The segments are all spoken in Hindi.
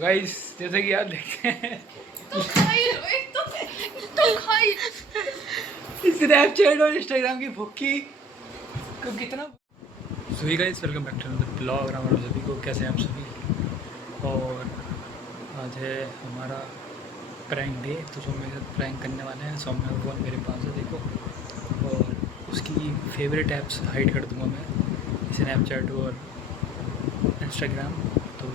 गाइस जैसे कि आप देखते हैं स्नैपचैट और इंस्टाग्राम की भुक्की को कितना। So hi guys welcome back to another blog. Ram Ram सभी को, कैसे हैं आप सभी। और आज है हमारा प्रैंक डे, तो सौम्य के साथ प्रैंक करने वाले हैं। सौम्य का फ़ोन मेरे पास है देखो, और उसकी फेवरेट ऐप्स हाइड कर दूंगा मैं, स्नैपचैट और इंस्टाग्राम। तो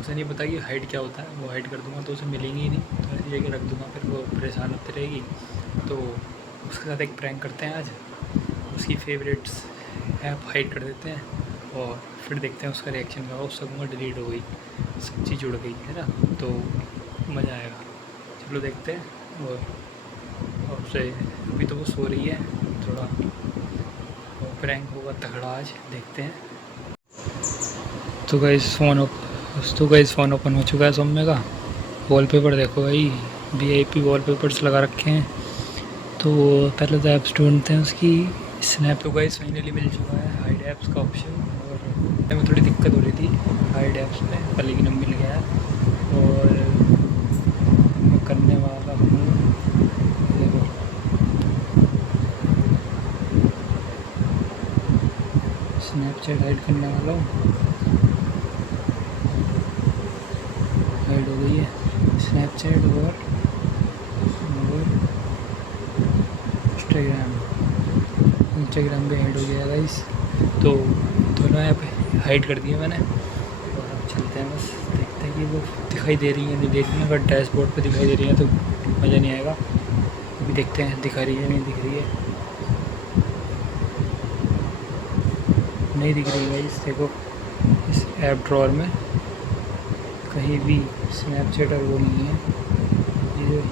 उसे नहीं पता कि हाइड क्या होता है, वो हाइड कर दूंगा तो उसे मिलेंगी ही नहीं, तो ऐसी जगह रख दूंगा, फिर वो परेशान होती रहेगी। तो उसके साथ एक प्रैंक करते हैं आज, उसकी फेवरेट्स ऐप हाइड कर देते हैं और फिर देखते हैं उसका रिएक्शन क्या होगा। उससे कहूँगा डिलीट हो गई, सब चीज़ जुड़ गई है ना, तो मज़ा आएगा। चलो देखते हैं। और उससे अभी तो वो सो रही है थोड़ा, और प्रैंक होगा तगड़ा आज, देखते हैं। तो गाइस फ़ोन ओपन हो चुका है सौम्य का। वॉलपेपर देखो भाई, VIP वॉलपेपर्स लगा रखे हैं। तो पहले तो ऐप्स ढूंढते हैं उसकी। स्नैप तो गाइस फाइनली मिल चुका है हाइड ऐप्स का ऑप्शन, और में थोड़ी दिक्कत हो रही थी हाइड ऐप्स में, पर लेकिन अब मिल गया है। और मैं करने वाला हूँ, देखो स्नैपचैट हाइड करने वाला हूँ। हाइड हो गई है स्नैपचैट और इंस्टाग्राम पे हाइड हो गया गाइस। तो दोनों ऐप हाइड कर दिए मैंने, और अब चलते हैं, बस देखते हैं कि वो दिखाई दे रही है नहीं दे रही है। अगर डैशबोर्ड पे दिखाई दे रही है तो मज़ा नहीं आएगा। अभी देखते हैं दिखा रही है नहीं दिख रही है। नहीं दिख रही है गाइस, देखो इस ऐप ड्रॉअर में कहीं भी स्नैपचैट और वो नहीं है।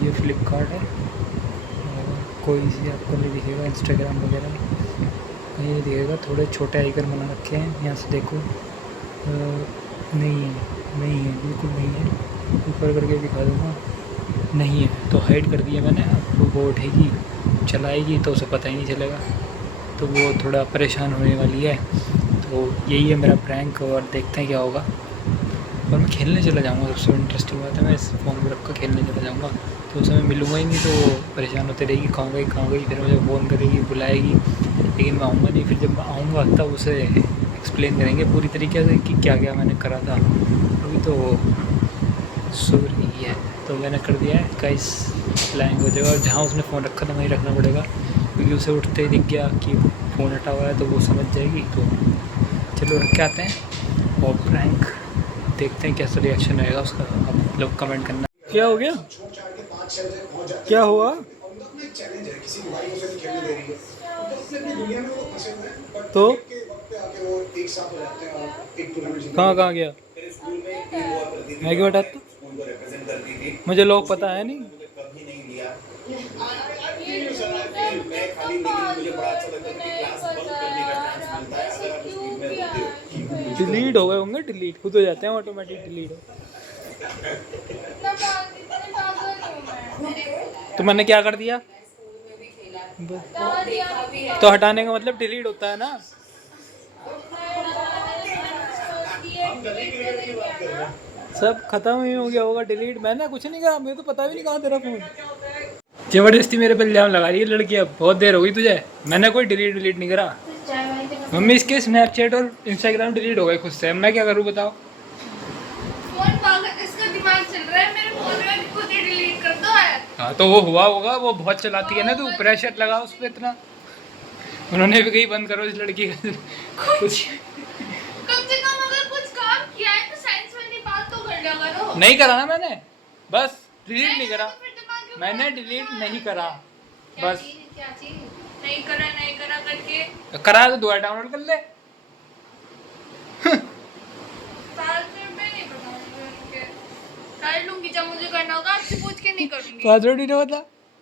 ये फ्लिपकार्ट है, और कोई सी आपको नहीं दिखेगा, इंस्टाग्राम वगैरह कहीं नहीं दिखेगा। थोड़े छोटे आइकन बना रखे हैं, यहाँ से देखो। नहीं है बिल्कुल नहीं है। ऊपर करके दिखा दूँगा, नहीं है। तो हाइड कर दिया मैंने। अब वो उठेगी चलाएगी तो उसे पता ही नहीं चलेगा, तो वो थोड़ा परेशान होने वाली है। तो यही है मेरा प्रैंक, और देखते हैं क्या होगा। और मैं खेलने चला जाऊँगा, सबसे इंटरेस्टिंग बात है, मैं इस फ़ोन को रख कर खेलने चला जाऊँगा। तो उसे मैं मिलूँगा ही नहीं, तो वो परेशान होती रहेगी, कहाँ गई। फिर मुझे फ़ोन करेगी, बुलाएगी, लेकिन मैं आऊँगा नहीं। फिर जब मैं आऊँगा तब उसे एक्सप्लेन करेंगे पूरी तरीके से कि क्या क्या मैंने करा था। अभी तो सो रही है, तो मैंने कर दिया है गाइस प्लानिंग हो जाएगा। और जहाँ उसने फ़ोन रखा था वहीं रखना पड़ेगा, क्योंकि उसे उठते ही दिख गया कि फ़ोन हटा हुआ है तो वो समझ जाएगी। तो चलो रख के आते हैं और प्रैंक देखते हैं कैसा रिएक्शन रहेगा उसका। आप लोग कमेंट करना। क्या हो गया, क्या हुआ? तो कहाँ गया? मैं क्यों हटाता, मुझे लोग पता है नहीं। डिलीट हो गए होंगे, डिलीट खुद हो जाते हैं, ऑटोमेटिक डिलीट हो। तो मैंने क्या कर दिया? तो हटाने का मतलब डिलीट होता है ना। सब खत्म ही हो गया होगा डिलीट। मैंने कुछ नहीं कहा, मुझे तो पता भी नहीं कहाँ तेरा फोन। जबरदस्ती मेरे पे इल्जाम लगा रही है लड़की। अब बहुत देर हो गई तुझे, मैंने कोई डिलीट नहीं करा। मम्मी इसके स्नैपचैट और इंस्टाग्राम डिलीट हो गए खुद से, मैं क्या करूँ बताओ। इसका दिमाग चल रहा है मेरे फोन में, खुद ही डिलीट कर दो यार। हाँ तो वो हुआ होगा, वो बहुत चलाती है ना, तू प्रेशर लगा उस पर इतना। उन्होंने भी कहीं बंद करो इस लड़की का कुछ। कम से कम अगर कुछ काम किया है तो साइंस वाली बात तो कर लिया करो। नहीं करा ना मैंने, बस डिलीट नहीं करा मैंने, डिलीट नहीं करा बस। क्या चीज नहीं करा करके करा तो दोबारा डाउनलोड कर ले। कर लूंगी जब मुझे करना होगा, आपसे पूछ के नहीं करूंगी। पासवर्ड ही नहीं होता,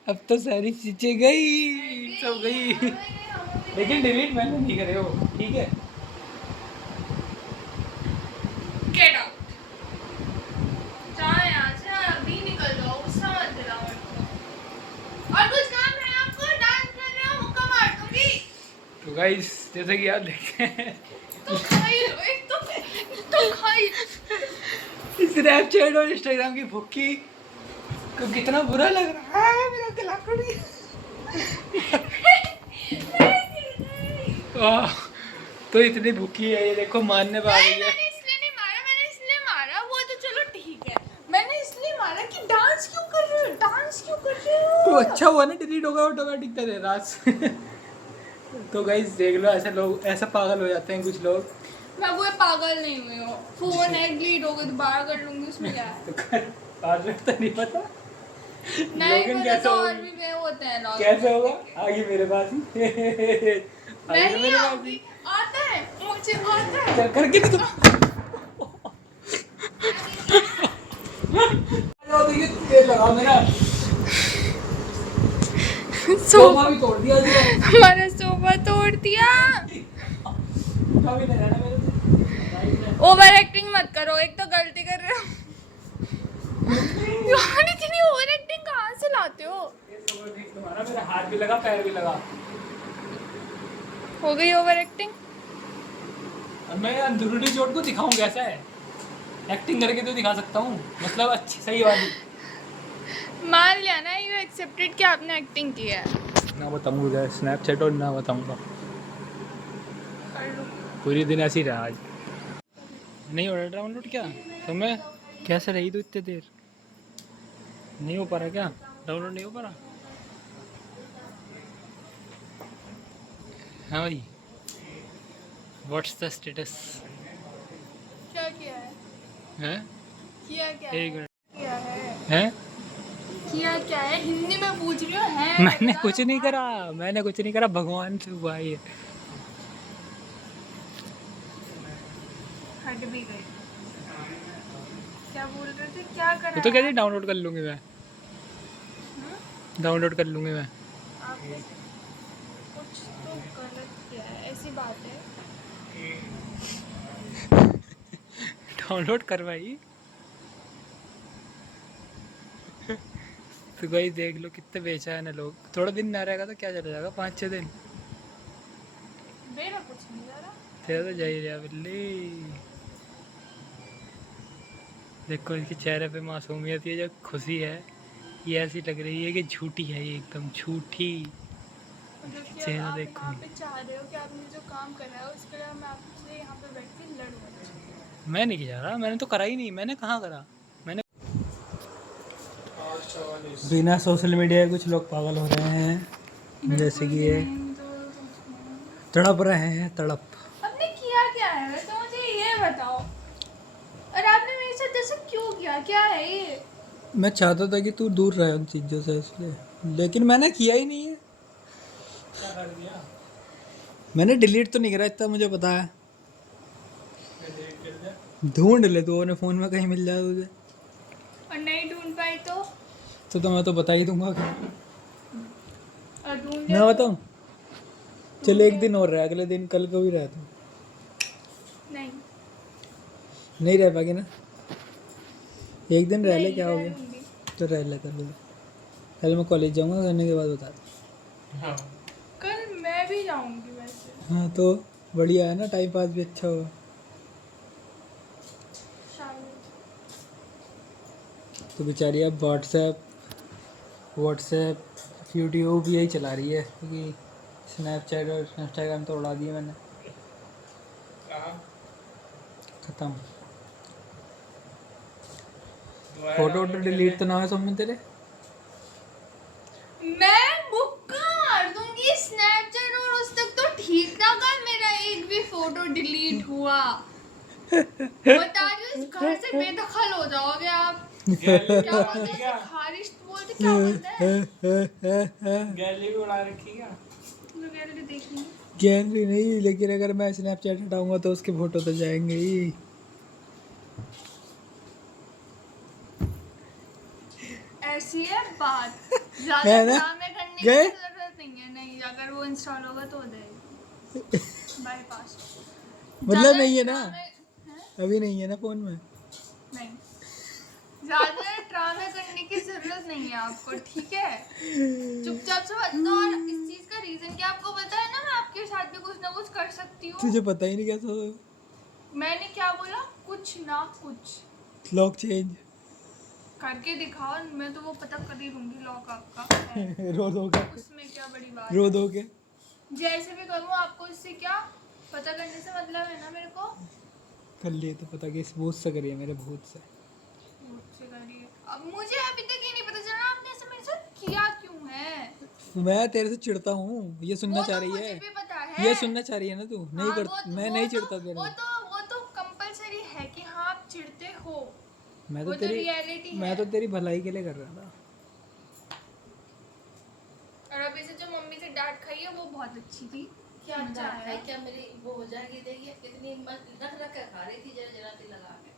अब तो सारी चीजें गई, सब गई। लेकिन डिलीट मैंने नहीं करे हो, ठीक है। गेट आउट, जाओ यहाँ से, अभी निकल जाओ, गुस्सा मत दिलाओ मेरे को। और कुछ काम है आपको, डांस कर रहे हो, मुक्का मार दूंगी। तो गाइस जैसे कि आप देखते हैं, तो खाई लो, एक तो खाई। स्नैपचैट और इंस्टाग्राम की भुक्की को कितना बुरा लग रहा है। मेरा गला कट गया। तो इतनी भूखी है ये, देखो मारने पे आ गई है। मैंने इसलिए नहीं मारा, मैंने इसलिए मारा, वो तो चलो ठीक है, मैंने इसलिए मारा कि डांस क्यों कर रहे हो, डांस क्यों कर रहे हो। तो अच्छा हुआ ना, डिलीट होगा ऑटोमेटिक तेरे राज। तो गाइस देख लो, ऐसे लोग ऐसा पागल हो जाते हैं कुछ लोग। मैं वो पागल नहीं हुई हूँ, फोन है डिलीट हो गया दोबारा कर लूंगी, उसमें क्या है। तो आज में तो नहीं पता नहीं लोगन मेरे कैसे तो होगा? और भी वे होते हैं लोग। कैसे होगा? आगे मेरे पास ही। आगे नहीं मेरे पास आऊंगी, ही। आता है मुझे, आता है। चल करके भी तो तेल लगाओ मेरा। सोफा भी तोड़ दिया जो। हमारा सोफा तोड़ दिया। सोफा भी नहीं रहना मेरे से। ओवर एक्टिंग मत करो, एक तो गलती कर रहे हो। यार इतनी ओवर एक्टिंग कहाँ से लाते हो। ये सोफा ठीक तुम्हारा, मेरा हाथ भी लगा पैर भी लगा। हो गई ओवर एक्टिंग। अब मैं अंदरूनी चोट को दिखाऊं कैसा है? एक्टिंग करके तो दिखा सकता हूँ, मतलब अच्छी सही वाली। मान लिया ना, यू एक्सेप्टेड कि आपने एक्टिंग की है। ना बताऊंगा स्नैपचैट और ना बताऊंगा, कर लो। पूरी दिन ऐसे ही रहा आज। नहीं हो रहा डाउनलोड क्या? तो मैं कैसे रही तो इतनी देर नहीं हो पा रहा क्या? डाउनलोड नहीं हो पा रहा? हाँ भाई, व्हाट्स द स्टेटस? क्या किया है, हैं? किया क्या एक है, मिनट। किया है, हैं? किया क्या है, हिंदी में पूछ रही हो है। मैंने कुछ नहीं करा, मैंने कुछ नहीं करा, भगवान से हुआ ये। हट भी गई। क्या बोल रहे थे, क्या कर वो तो कहती डाउनलोड कर लूँगी मैं, डाउनलोड कर लूँगी मैं। आपने कुछ तो गलत किया है, ऐसी बात है। डाउनलोड करवाई तो भाई देख लो कितने बेचैन है लोग। थोड़ा दिन ना रहेगा तो क्या चला जाएगा, 5-6 दिन। मेरा कुछ नहीं जा रहा। तेरा तो जा ही रहा बिल्ली। देखो इसके चेहरे पे मासूमियत, ये जो खुशी है ये ऐसी लग रही है कि झूठी है, ये एकदम झूठी। मतलब कि चेहरा आप देखो। यहाँ पे चाह रहे हो कि आपने जो काम करा है उसके लिए मैं आपसे यहाँ पे बैठ के लड़ूँ। मैं नहीं जा रहा, मैंने तो करा ही नहीं, मैंने कहाँ करा। मैंने बिना सोशल मीडिया के कुछ लोग पागल हो रहे हैं, जैसे कि ये तड़प रहे हैं, तड़प। आपने किया क्या है तो मुझे ये बताओ, और आपने मेरे साथ ऐसा क्यों किया, क्या है ये। मैं चाहता था कि तू दूर रहे उन चीज़ों से, इसलिए, लेकिन मैंने किया ही नहीं है। क्या कर दिया? मैंने डिलीट तो नहीं करा, इतना मुझे पता है। ढूंढ ले तू अपने फ़ोन में, कहीं मिल जाए तुझे और नहीं ढूंढ पाई तो मैं तो बता ही दूंगा। और ढूंढ मैं बताऊँ? चल एक दिन और रहा, अगले दिन कल को भी रहा, तू नहीं नहीं रह पाएगी ना। एक दिन रह ले, नहीं क्या हो गया? रहूंगी। तो रह ले, कर ले। कल मैं कॉलेज जाऊंगा, करने के बाद बता दूँ। कल मैं भी जाऊंगी वैसे, हाँ तो बढ़िया है ना, टाइम पास भी अच्छा होगा। शायद। तो बेचारी अब व्हाट्सएप यूट्यूब यही चला रही है, क्योंकि स्नैपचैट और इंस्टाग्राम तो उड़ा दिए मैंने, ख़त्म। फोटो वोटो डिलीट तो ना हो सब में तेरे? मैं मुक्का मार दूंगी स्नैपचैट, और उस तक तो ठीक ना कर, मेरा एक भी फोटो डिलीट हुआ बता रही हूँ, इस घर से बेदखल हो जाओगे आप। क्या बोलते हैं, खारिश बोलते, क्या बोलते हैं। गैलरी भी उड़ा रखी क्या? तो गैलरी देखनी गैलरी नहीं, लेकिन अगर मैं स्नैपचैट हटाऊंगा तो उसके फोटो तो जाएंगे ही। ऐसी है बात, ज्यादा है ना? ड्रामे करने की गए? जरूरत नहीं है। नहीं, अगर वो इंस्टॉल होगा तो हो जाएगी बाईपास। मतलब नहीं है ना, हैं? अभी नहीं है ना फोन में। नहीं, ज्यादा ड्रामे करने की जरूरत नहीं है आपको, ठीक है। चुपचाप से बता दो, और इस चीज का रीजन क्या आपको पता है ना, मैं आपके साथ भी कुछ ना कुछ कर सकती हूँ। तुझे पता ही नहीं कैसा। मैंने क्या बोला, कुछ ना कुछ। लॉक चेंज करके दिखाओ, मैं तो वो पता कर ही लूंगी लॉक आपका है। रो दोगे? उसमें क्या बड़ी बात रो है? दोगे? जैसे भी करूँ आपको इससे क्या पता करने से मतलब है ना मेरे को। कर लिए तो पता, कि भूत से करिए, मेरे भूत से। मुझसे करिए। अब मुझे अभी तक ये नहीं पता चला आपने ऐसे मेरे साथ किया क्यों है। मैं तेरे से चिढ़ता हूँ, ये सुनना वो चाह तो रही मुझे है? भी पता है। ये सुनना चाह रही है ना तू? नहीं हाँ कर, मैं नहीं चिढ़ता तेरे से। वो तो कंपलसरी है कि हाँ आप चिढ़ते हो। मैं वो तो तो तेरी रियलिटी मैं है। तो तेरी भलाई के लिए कर रहा था। और अभी से जो मम्मी से डांट खाई है वो बहुत अच्छी थी। क्या मजा डांट खाई? आया। क्या मेरी वो हो जाएगी? देखिए कितनी मत रख रख के खा रही थी, जरा जरा सी लगा के।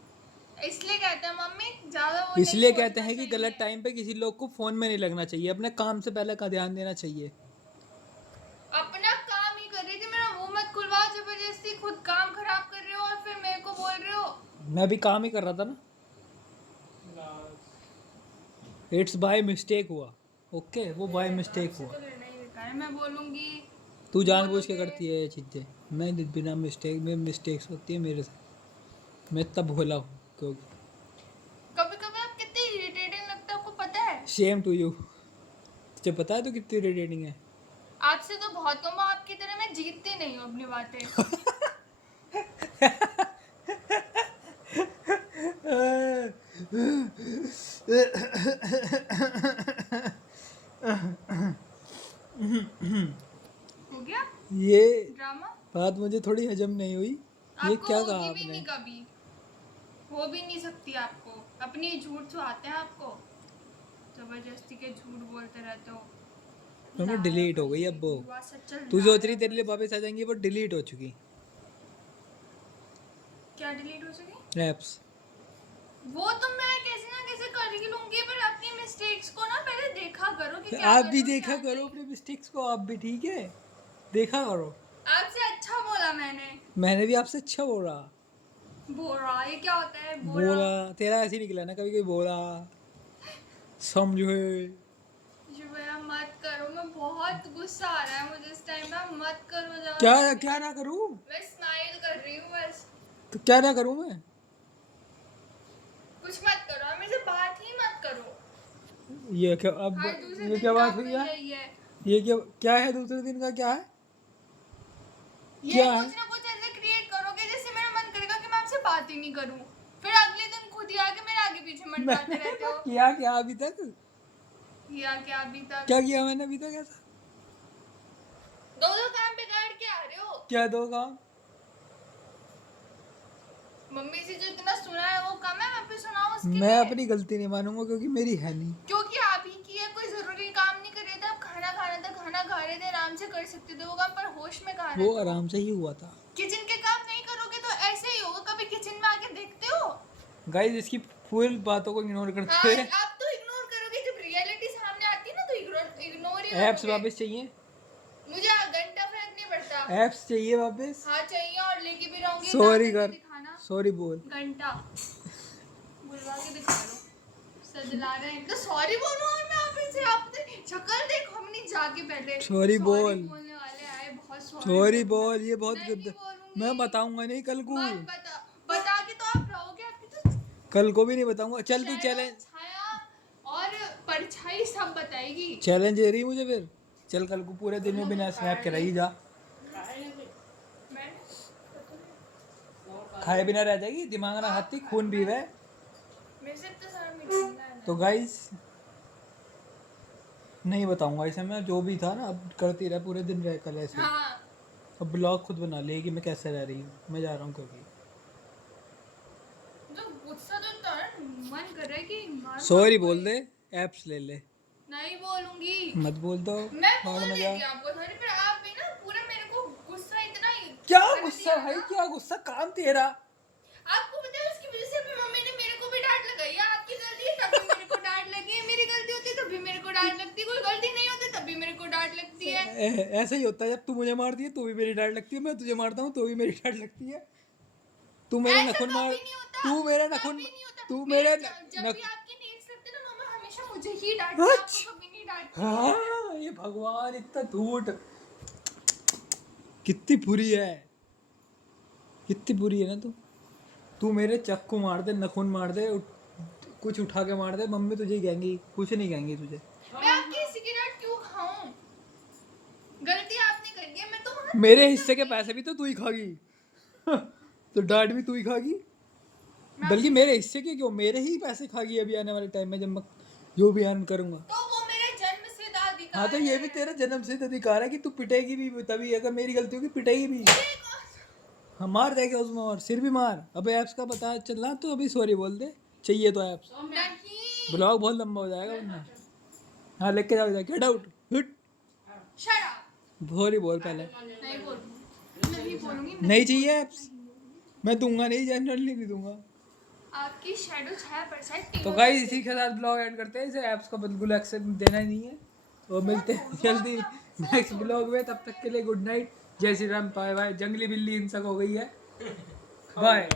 इसलिए कहते हैं मम्मी ज्यादा वो इसलिए नहीं कहते सोचना हैं कि चाहिए। गलत टाइम पे किसी लोग को फोन में नहीं लगना चाहिए, अपने काम से पहले का ध्यान देना चाहिए। अपना काम ही कर रही थी, मेरा मुंह मत खुलवाओ जबरदस्ती। खुद काम खराब कर रहे हो और फिर मेरे को बोल रहे हो। मैं भी काम ही कर रहा था ना। इट्स बाय मिस्टेक हुआ। ओके, वो बाय मिस्टेक आपसे हुआ। तो लड़ना ही बेकार है, मैं बोलूंगी। तू जानबूझ के बोलोगे। करती है ये चीज़ें। मैं बिना मिस्टेक में, मिस्टेक्स होती है मेरे से। मैं इतना भोला हूँ क्योंकि। कभी कभी आप कितने इरिटेटिंग लगते हो आपको पता है। Shame to you. तुझे पता है तू कितनी इरिटेटिंग है? आपसे तो बहुत कम, आपकी तरह मैं जीतती नहीं हूँ अपनी बातें। हो गया ये ड्रामा। बात मुझे थोड़ी हजम नहीं हुई। ये आपको क्या होगी कहा भी आपने? नहीं कभी। हो भी नहीं सकती आपको। अपनी झूठ सुहाते हैं आपको। जबरदस्ती के झूठ बोलते रहते हो। मम्मी डिलीट हो गई अब वो। You are such a तू सोच रही liar. तेरे लिए वापस आ जाएंगी, वो डिलीट हो चुकी क्या डिलीट हो सके? एप्स। वो तो मैं कैसे ना कैसे कर ही लूंगी, पर अपनी मिस्टेक्स को ना पहले देखा करो कि क्या आप कर भी रहे हो, देखा क्या करो नहीं। अपने मिस्टेक्स को, आप भी, ठीक है? देखा करो। आपसे अच्छा बोला मैंने। मैंने भी आपसे अच्छा बोला। बोरा ये क्या होता है बोरा? बोला तेरा ऐसे ही निकला ना, कभी कभी बोला। समझे? शुभया मत करो, मैं बहुत गुस्सा आ रहा है मुझे इस टाइम पे। मत करो ज्यादा। क्या क्या ना करूं? मैं स्माइल कर रही हूँ बस। तो क्या ना करूं मैं? कुछ मत करो, आप मेरे से बात ही मत करो। ये क्या अब? हर दूसरे ये दिन क्या का बात हुई आपका है? यही है। ये क्या क्या है? दूसरे दिन का क्या है? ये क्या है? कुछ ना कुछ ऐसे क्रिएट करोगे जिससे मेरा मन करेगा कि मैं आपसे बात ही नहीं करूं। फिर अगले दिन खुद ही आके मेरे आगे पीछे मंडराते रहते हो। किया क्या अभी तक? किया क्या अभी तक? क्या किया मैंने अभी तक ऐसा? दो दो काम बिगाड़ के आ रहे हो। क्या दो काम? मम्मी से जो इतना सुना है वो कम है, मैं फिर सुनाऊं उसके मैं लिए? अपनी गलती नहीं मानूंगा क्योंकि मेरी है नहीं। क्योंकि आप ही की है, कोई जरूरी काम नहीं कर रहे थे, आप खाना खाना था, खाना खा रहे थे, आराम से कर सकते थे वो काम, पर होश में कहाँ वो रहते हो? आराम से ही हुआ था। किचन के काम नहीं करोगे तो ऐसे ही होगा। कभी किचन में आके देखते हो? गाइस इसकी फुल बातों को इग्नोर हाँ, करते हुए आप तो इग्नोर करोगे, जब रियलिटी सामने आती है ना तो इग्नोर ही एप्स करोगे। वापस चाहिए। मुझे घंटा फर्क नहीं पड़ता। एप्स चाहिए वापस। हाँ चाहिए, और लेके भी रहूंगी। सॉरी ला के कर, दिखाना सॉरी बोल। घंटा बुलवा के दिखा लो। सजला रहे हैं तो सॉरी बोलो। और मैं आप इसे आपने शक्ल देखो अपनी जाके पहले। Sorry बोल। बोलने वाले आए बहुत सॉरी बोल, ये बहुत नहीं गंदा। बोलूंगी। मैं बताऊंगा नहीं कल को। मत बता के तो आप रहोगे। आपकी तो कल को भी नहीं बताऊंगा। चल तू shadow, चैलेंज, छाया और परछाई सब बताएगी। चैलेंज दे रही है मुझे फिर। चल कल को पूरे दिन में बिना स्नैप के रही जा। मैं खाए बिना रह जाएगी, दिमाग ना खाती, खून भी है। मेरे से इतना सारा मीटिंग है। तो गाइस नहीं बताऊंगा इसे मैं, जो भी था ना अब करती रह पूरे दिन, रह कल ऐसे। हाँ अब ब्लॉग खुद बना लेगी मैं कैसे रह रही हूँ। मैं जा रहा हूँ क्योंकि तो गुस्सा तो था ना, मन कर रहा है कि मार सॉरी मार बोल दे, एप्स ले ले। नहीं बोलूंगी। मत बोल दो। मैं बोल भाड़ में जा। देती आपको सॉरी, पर आप भी ना पूरा मेरे को गुस्सा इतना क्या कर गुस्सा दिया भाई, ना। क्या गुस्सा? काम तेरा। आपको पता है उसकी वजह से अपनी मम्मी ने मेरे को भी डांट लगाई है। आपकी गलती है तभी मेरे को डांट लगी है, मेरी गलती होती है तभी मेरे को डांट लगती है, कोई गलती नहीं होती तभी मेरे को डांट लगती है। ऐसा ही होता है, जब तू मुझे मारती है तो भी मेरी डांट लगती है, मैं तुझे मारता हूँ तो भी मेरी डांट लगती है। तू मेरे ऐसा नखुन मार, कभी नहीं होता। तू मेरा कभी नखुन, नहीं होता। तू मेरे मेरे जब नख। भी आपके नेल्स लगते हैं ना मम्मा हमेशा मुझे ही डांटती है, आपको कभी नहीं डांटती है। हाँ ये भगवान, इतना झूठ। कितनी बुरी है, कितनी बुरी है ना तू। तू मेरे चक्कू मार दे, नखून मार दे, कुछ उठा के मार दे, मम्मी तुझे ही कहेंगी, कुछ नहीं कहेंगी तुझे। मैं आपकी सिगरेट क्यों खाऊं? गलती आपने करी है, मैं तो वहाँ मेरे हिस्से के पैसे भी तो तू ही खागी। तो डांट भी तू ही खागी, बल्कि मेरे हिस्से के क्यों, मेरे ही पैसे खागी अभी आने वाले टाइम में जब मैं जो भी अर्न करूंगा। तो वो मेरे जन्म सिद्ध अधिकार हाँ तो ये भी तेरा जन्म सिद्ध अधिकार है कि तू पिटेगी भी तभी, अगर मेरी गलती होगी पिटेगी भी। हाँ मार देगा उसमें, और सिर भी मार। अबे ऐप्स का पता चलना तो अभी सॉरी बोल दे, चाहिए तो ऐप्स। नहीं। ब्लॉग बहुत लंबा हो जाएगा वरना। हाँ लेके जाओ, get out, hit. Shut up. Sorry बोल पहले। नहीं बोलूंगी। नहीं चाहिए ऐप्स, मैं दूंगा नहीं, जनरली नहीं दूंगा। आपकी शैडो 6% तो गाइस इसी के साथ ब्लॉग एंड करते हैं, इसे ऐप्स का बिल्कुल एक्सेप्ट देना ही नहीं है। तो मिलते हैं जल्दी नेक्स्ट ब्लॉग में, तब तक के लिए गुड नाइट, जय श्री राम, बाय बाय। जंगली बिल्ली हिंसक हो गई है, बाय।